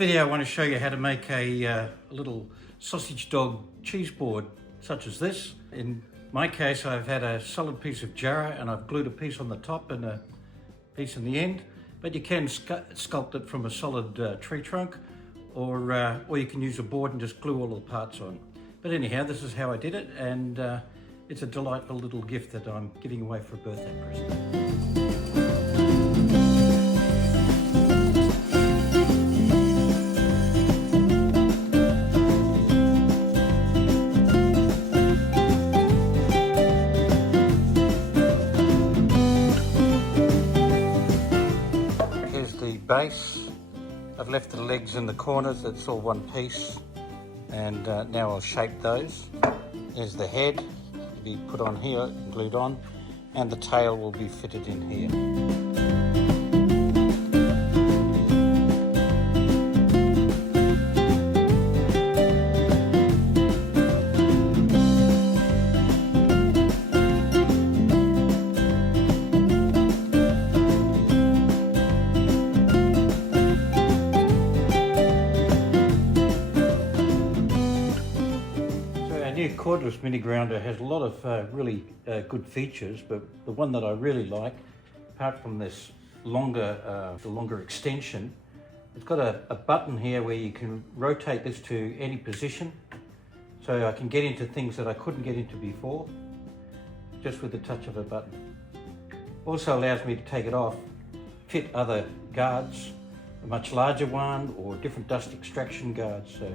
video I want to show you how to make a little sausage dog cheese board such as this. In my case, I've had a solid piece of jarrah and I've glued a piece on the top and a piece in the end, but you can sculpt it from a solid tree trunk, or you can use a board and just glue all the parts on. But anyhow, this is how I did it, and it's a delightful little gift that I'm giving away for a birthday present. Base. I've left the legs in the corners, it's all one piece, and now I'll shape those. There's the head to be put on here, glued on, and the tail will be fitted in here. Cordless mini grinder has a lot of really good features, but the one that I really like, apart from this longer extension, it's got a button here where you can rotate this to any position, so I can get into things that I couldn't get into before just with the touch of a button. Also allows me to take it off, fit other guards, a much larger one or different dust extraction guards. So